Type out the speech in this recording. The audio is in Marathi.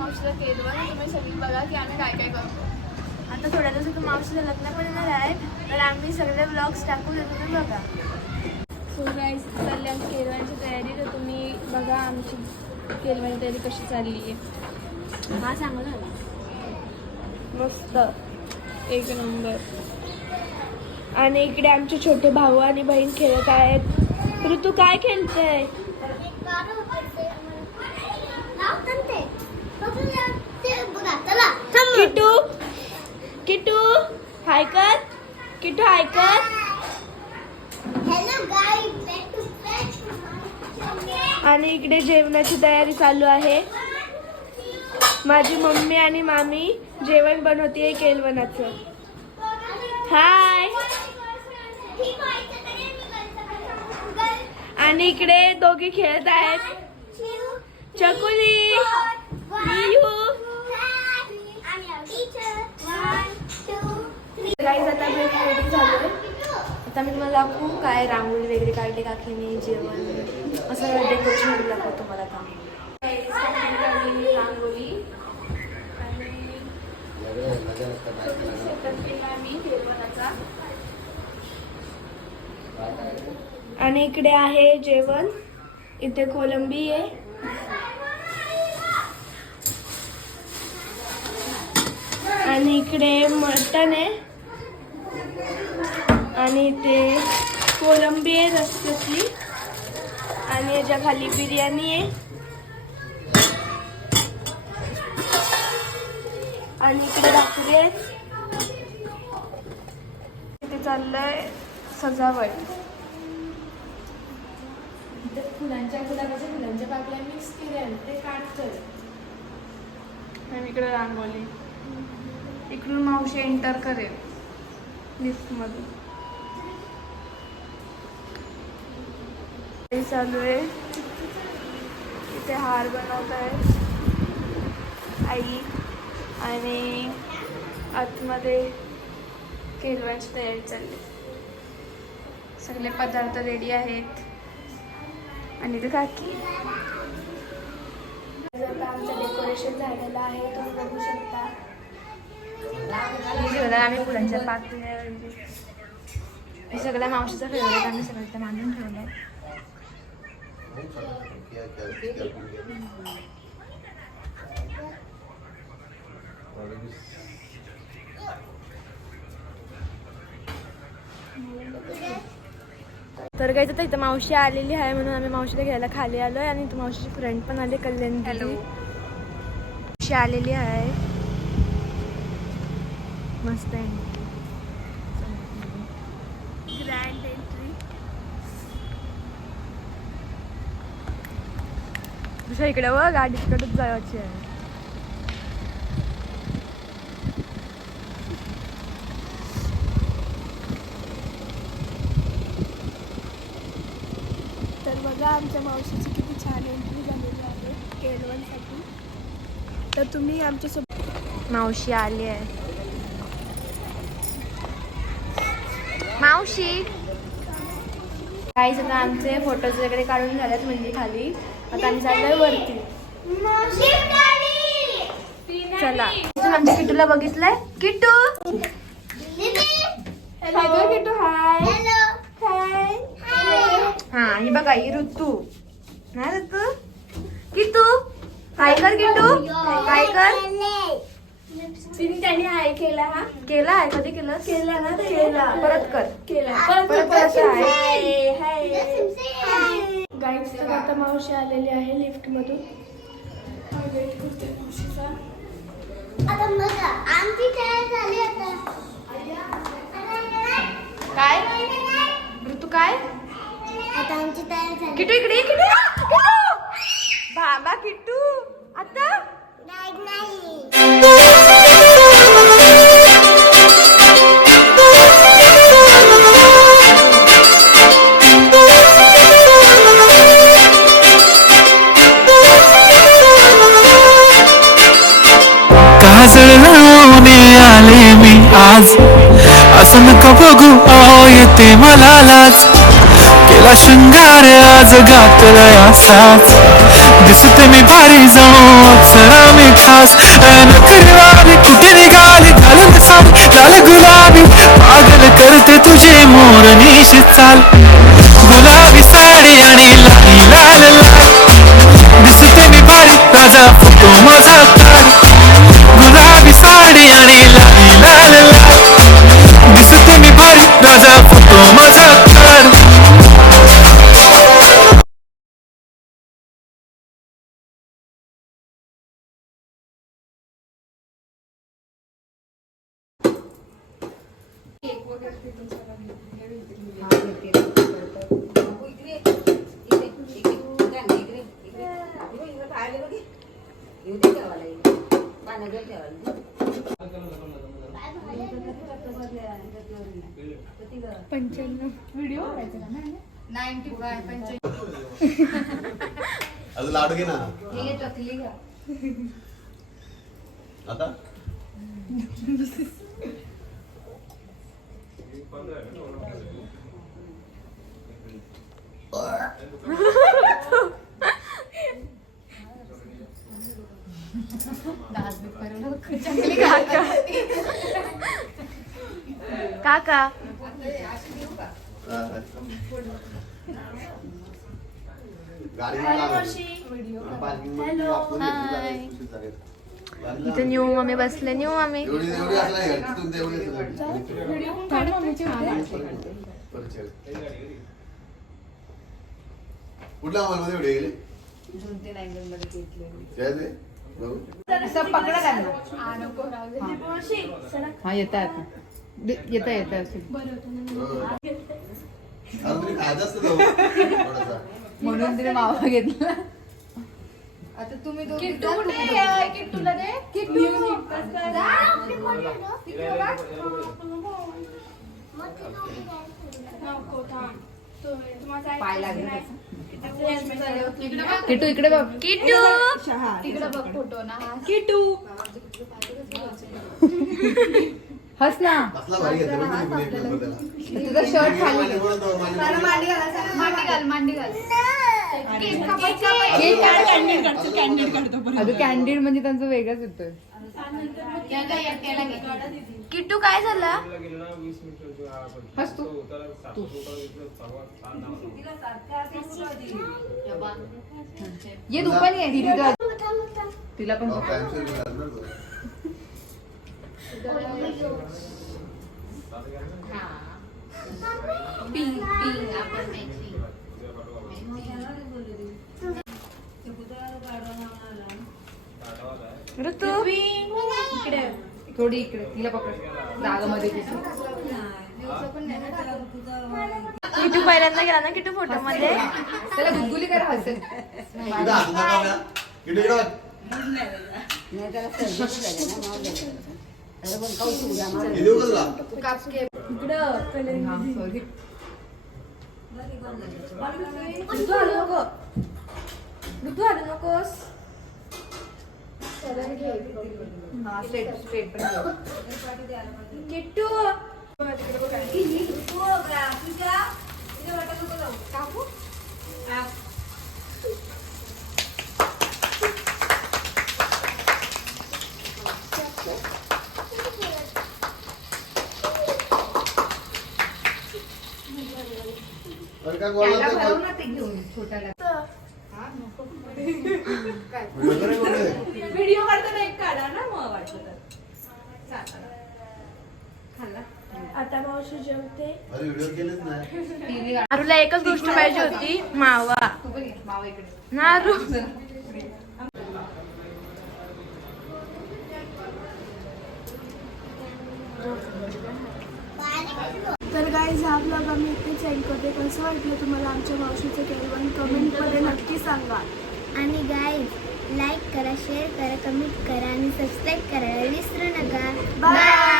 मावशीला केलं. तुम्ही सगळी बघा की आम्ही काय काय करतो. आता थोड्या दिवसात मावशीचं लग्न पण येणार आहे, तर आम्ही सगळे ब्लॉग्स टाकू देतो, तुम्ही बघा. सो गाईस, चालली आमची केळवणची तयारी. तर तुम्ही बघा आमची केळवणची तयारी कशी चालली आहे. हा सांगा ना. मस्त, एक नंबर. आणि इकडे आमचे छोटे भाऊ आणि बहीण खेळत आहेत. ऋतू काय खेळतेय? किटू, किटू हाय कर, किटू हाय कर. आणि इकडे जेवणाची तयारी चालू आहे. माझी मम्मी आणि मामी जेवण बनवतीये केळवणाचं. हाय. आणि इकडे दोघी खेळत आहेत. चकुली, गाईज आता मी रेडी झालोय. आता मी तुम्हाला दाखवू काय रांगोळी वगैरे काढली काकीने, जेवण असं डेकोरेशन दाखवतो तुम्हाला. रांगोळी आणि इकडे आहे जेवण. इथे कोलंबी आहे. आणि इकडे मटण आहे. आणि इथे कोलंबी आहे रस्त्यातली. आणि याच्या खाली बिर्याणी आहे. आणि इकडे भाकरी आहेत. इथे चाललंय सजावट. गुलाबाच्या फुलांच्या पाकळ्या मिक्स केल्या ते काढतोय. आणि इकडे रांगोळी. इकडून मावशी एंटर करेल लिफ्ट मधून. चालू आहे. इथे हार बनवत आहे आई. आणि आतमध्ये केळवणची तयारी चालली. सगळे पदार्थ रेडी आहेत. आणि ते काकी. आता आमचं डेकोरेशन झालेलं आहे, तुम्ही बघू शकता. आम्ही फुलांच्या पाकळ्या हे सगळ्या मावशीचं फेवरेट. आम्ही सगळं ते मांडून ठेवलं. तर काही तर इथं मावशी आलेली आहे म्हणून आम्ही मावशीला घ्यायला खाली आलोय. आणि इथं मावशीची फ्रेंड पण आली, कल्याण. हॅलो. मावशी आलेली आहे. मस्त एंट्री, ग्रँड एंट्री. दुसऱ्या इकडे व गाडी तिकडच जायची आहे. तर बघा आमच्या मावशीची किती छान एंट्री झालेली आहे केळवणसाठी. तर तुम्ही आमच्यासोबत. मावशी आली आहे. मावशी काही सगळं आमचे फोटोज वगैरे काढून झालेत म्हणजे खाली. आता आम्ही चाललोय वरती. चला. आमच्या किटूला बघितलंय. किटू हॅलो. किटू हाय. हाय. हा ही बघा ही ऋतू. हा ऋतू. किटू हाय कर. किटू हाय कर. त्याने हाय केला. हा केला आहे. कधी केलं? केला ना. केला. परत कर. केला. परत हाय. हाय. गाईज तर आता मावशी आलेली आहे लिफ्ट मधून. वेट करते मावशीचा. आता बघा आमची तयारी झाली. आता काय ऋतू काय? आता आमची तयारी झाली. किटू इकडे. किटू बाबा. किटू आता नाही. काजळ लावून आले मी आज. असं नका बघू येते मला लाज. केला शृंगार आज घातला असाच. दिसते मी भारी जाऊ अप्सरा मी खा. लाज नखरेवाली कुठे निघाली घालून साडी लाल गुलाबी पागल करते तुझे मोरनीशी चाल गुलाबी साडी आणि लाली लाल लाल दिसते मी भारी राजा फोटो माझा काढ गुलाबी साडी आणि लाली लाल लाल दिसते मी भारी राजा फोटो माझा काढ अजून लाडू घे ना आता काका इथे न्यू मम्मी बसले न्यू मम्मी कुठल्या मोबाईल मध्ये व्हिडिओ गेले हा येता येता येता म्हणून तिने मावा घेतला. आता तुम्ही किटू इकडे बघ किटू तिकडे बघ फोटो ना किटू हस ना तुझा शर्ट खाली मांडी घाल अगं कॅन्डिड म्हणजे त्यांचं वेगळंच होतं. किटू काय झालं हस तू ये दुपारी आहे दीदी तिला पण ऋतू इकडे थोडी इकडे तिला पकड जागामध्ये किटू पहिल्यांदा गेला ना किटू फोटो मध्ये त्याला गुगुली करा हसेल. ऋतू आलं नकोस किट्टू काकू व्हिडिओ काढताना एक काढा ना मग वाटलं तर आता मावशी जेवते. नारूला एकच गोष्ट पाहिजे होती मावा नारू तर गाईज हा ब्लॉग आम्ही इथेच एंड करते. कसं वाटलं तुम्हाला आमच्या मावशीचं केळवण कमेंटमध्ये नक्की सांगा. आणि गाईज लाईक करा, शेअर करा, कमेंट करा आणि सबस्क्राईब करायला विसरू नका. बाय.